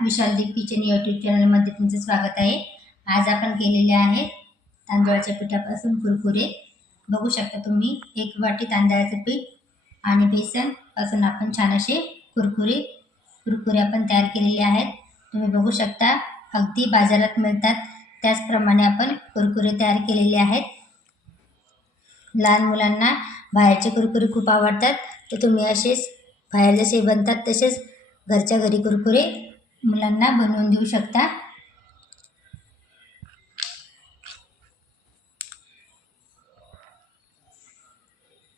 विशाल दीप kitchen YouTube चॅनलमध्ये तुमचं स्वागत आहे. आज आपण केलेले आहे तांदळाच्या पिठापासून कुरकुरे. बघू शकता तुम्ही एक वाटी तांदळाचं पीठ आणि बेसनपासून आपण छान असे कुरकुरे. कुरकुरे आपण तयार केलेले आहेत. तुम्ही बघू शकता अगदी बाजारात मिळतात. त्याचप्रमाणे आपण कुरकुरे तयार केलेले आहेत. लहान मुलांना बाहेरचे कुरकुरे खूप आवडतात. तर तुम्ही असेच बाहेर जसे बनतात तसेच घरच्या घरी कुरकुरे मुलांना बनवून देऊ शकता.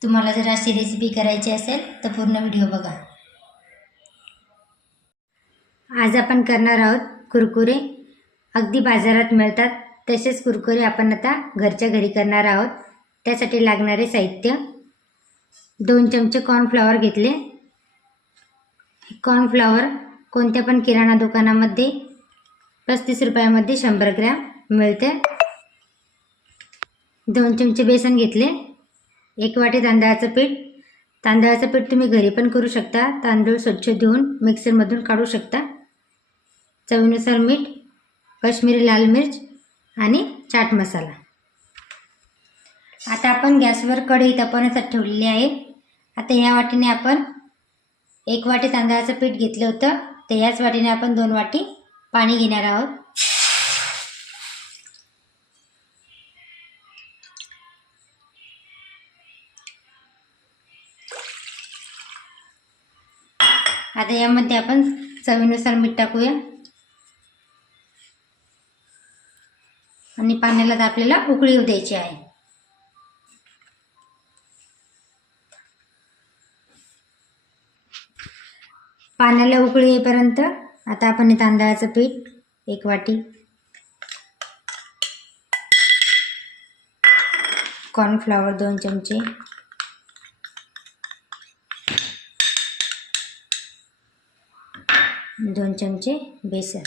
तुम्हाला जर अशी रेसिपी करायची असेल तर पूर्ण व्हिडिओ बघा. आज आपण करणार आहोत कुरकुरे. अगदी बाजारात मिळतात तसेच कुरकुरे आपण आता घरच्या घरी करणार आहोत. त्यासाठी लागणारे साहित्य. दोन चमचे कॉर्नफ्लॉवर घेतले. कॉर्नफ्लॉवर कोणत्या पण किराणा दुकानामध्ये पस्तीस रुपयामध्ये शंभर ग्रॅम मिळते. दोन चमचे बेसन घेतले. एक वाटी तांदळाचं पीठ. तांदळाचं पीठ तुम्ही घरी पण करू शकता. तांदूळ स्वच्छ धुवून मिक्सरमधून काढू शकता. चवीनुसार मीठ कश्मीरी लाल मिर्च आणि चाट मसाला. आता आपण गॅसवर कढई तापवण्यासाठी ठेवलेली आहे. आता ह्या वाटीने आपण एक वाटी तांदळाचं पीठ घेतलं होतं. तर याच वाटीने आपण दोन वाटी पाणी घेणार आहोत. आता यामध्ये आपण चवीनुसार मीठ टाकूया. आणि पाण्याला आपल्याला उकळी द्यायची आहे. पाण्याला उकळी येईपर्यंत आता आपण हे तांदळाचं पीठ एक वाटी कॉर्नफ्लॉवर दोन चमचे दोन चमचे बेसन.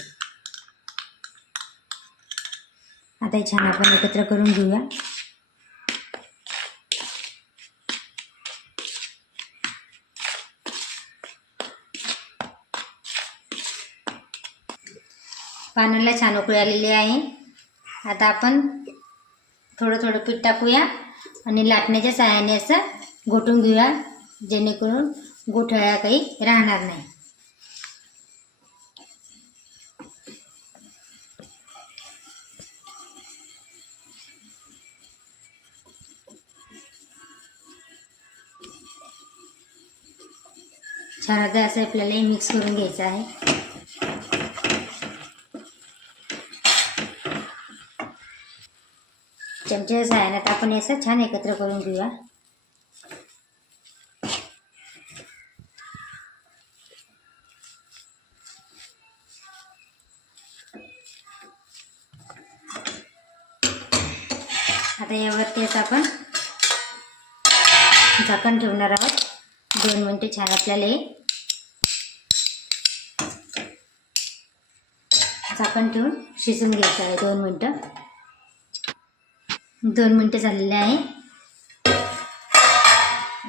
आता हे छान आपण एकत्र करून घेऊया. पाण्याला छान उकळी आलेली आहे. आता आपण थोडं थोडं पीठ टाकूया आणि लाटण्याच्या सहाय्याने असं घोटून घेऊया जेणेकरून गोठळ्या काही राहणार नाही. छान आता असं आपल्याला मिक्स करून घ्यायचं आहे. चमच्याच्या सहाय्याने आपण असं छान एकत्र करून घेऊया. आता यावरतीच आपण झाकण ठेवणार आहोत. दोन मिनटं छान आपल्याला झाकण ठेवून शिजून घ्यायचं आहे. दोन मिनटं. दोन मिनटं झालेले आहे.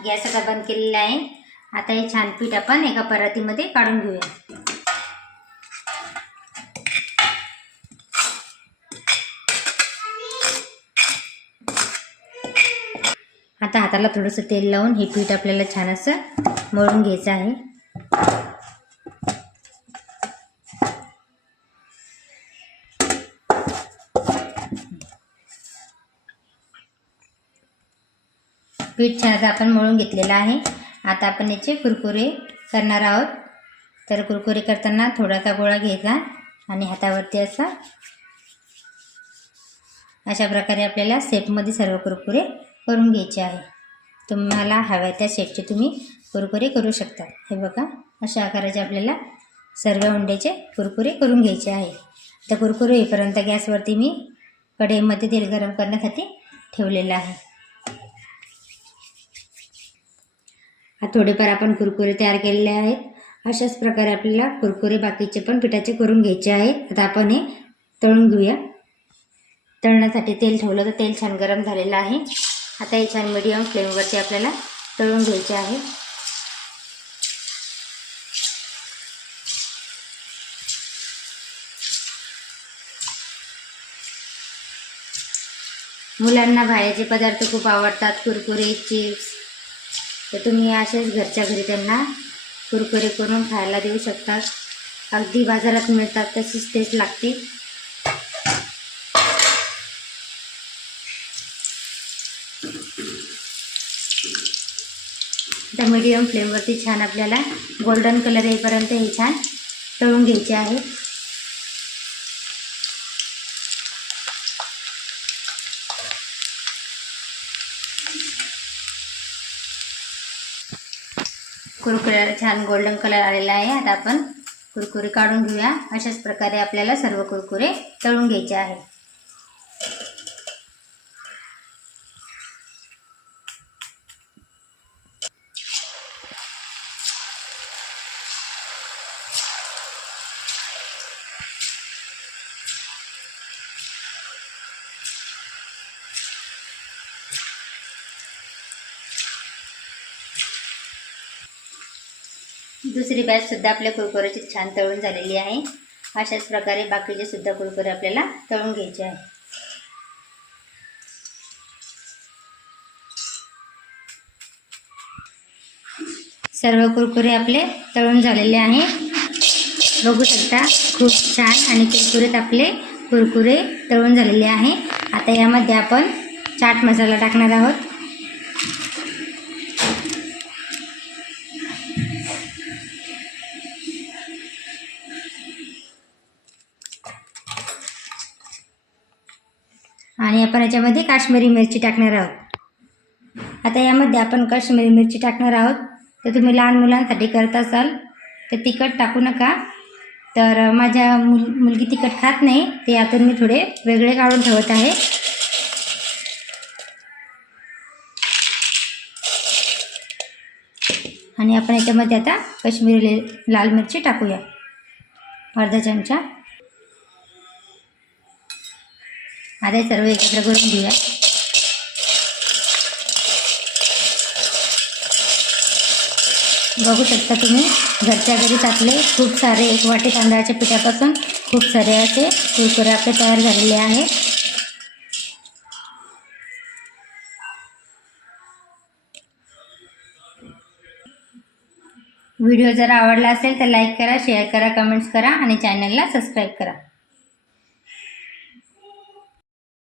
गॅस आता बंद केलेला आहे. आता हे छान पीठ आपण एका परातीमध्ये काढून घेऊया. आता हाताला थोडंसं तेल लावून हे पीठ आपल्याला छान असं मळून घ्यायचं आहे. पीठ छान आपण मळून घेतलेलं आहे. आता आपण याचे कुरकुरे करणार आहोत. तर कुरकुरे करताना थोडासा गोळा घ्यायचा आणि हातावरती असा अशा प्रकारे आपल्याला सेपमध्ये सर्व कुरकुरे करून घ्यायचे आहे. तुम्हाला हव्या त्या शेपचे तुम्ही कुरकुरे करू शकता. हे बघा अशा आकाराचे आपल्याला सर्व अंड्याचे कुरकुरे करून घ्यायचे आहे. तर कुरकुरे येईपर्यंत गॅसवरती मी कढईमध्ये तेल गरम करण्यासाठी ठेवलेलं आहे. हा थोडेफार आपण कुरकुरे तयार केलेले आहेत. अशाच प्रकारे आपल्याला कुरकुरे बाकीचे पण पिठाचे करून घ्यायचे आहेत आता आपण हे तळून घेऊया. तळण्यासाठी तेल ठेवलं तर तेल छान गरम झालेलं आहे. आता हे छान मिडियम फ्लेमवरती आपल्याला तळून घ्यायचे आहे. मुलांना बाहेरचे पदार्थ खूप आवडतात. कुरकुरे चिप्स तर तुम्ही असेच घरच्या घरी त्यांना कुरकुरे करून खायला देऊ शकतात. अगदी बाजारात मिळतात तशीच तेच लागते. तर मीडियम फ्लेमवरती छान आपल्याला गोल्डन कलर येईपर्यंत हे छान तळून घ्यायचे आहे. कुरकुऱ्याला छान गोल्डन कलर आलेला आहे. आता आपण कुरकुरे काढून घेऊया. अशाच प्रकारे आपल्याला सर्व कुरकुरे तळून घ्यायचे आहे दुसरी बॅचसुद्धा आपल्या कुरकुऱ्याची छान तळून झालेली आहे. अशाच प्रकारे बाकीचे सुद्धा कुरकुरे आपल्याला तळून घ्यायचे आहे. सर्व कुरकुरे आपले तळून झालेले आहे. बघू शकता खूप छान आणि कुरकुरीत आपले कुरकुरे तळून झालेले आहे. आता यामध्ये आपण चाट मसाला टाकणार आहोत. आपण याच्यामध्ये काश्मीरी मिरची टाकणार आहोत. आता यामध्ये आपण काश्मीरी मिरची टाकणार आहोत. तर तुम्ही लहान मुलांसाठी करत असाल तर तिखट टाकू नका. तर माझ्या मुल मुलगी तिखट खात नाही ते यातून मी थोडे वेगळे काढून ठेवत आहे. आणि आपण याच्यामध्ये आता काश्मीरी लाल मिरची टाकूया. अर्धा चमचा. आता सर्व एकत्र करून घेऊया. बघू शकता तुम्ही घरच्या घरीच आपले खूप सारे एक वाटी तांदळाच्या पिठापासून खूप सारे असे कुरकुरे आपले तयार झालेले आहे व्हिडिओ जर आवडला असेल तर लाईक करा शेअर करा कमेंट्स करा आणि चॅनलला सबस्क्राईब करा.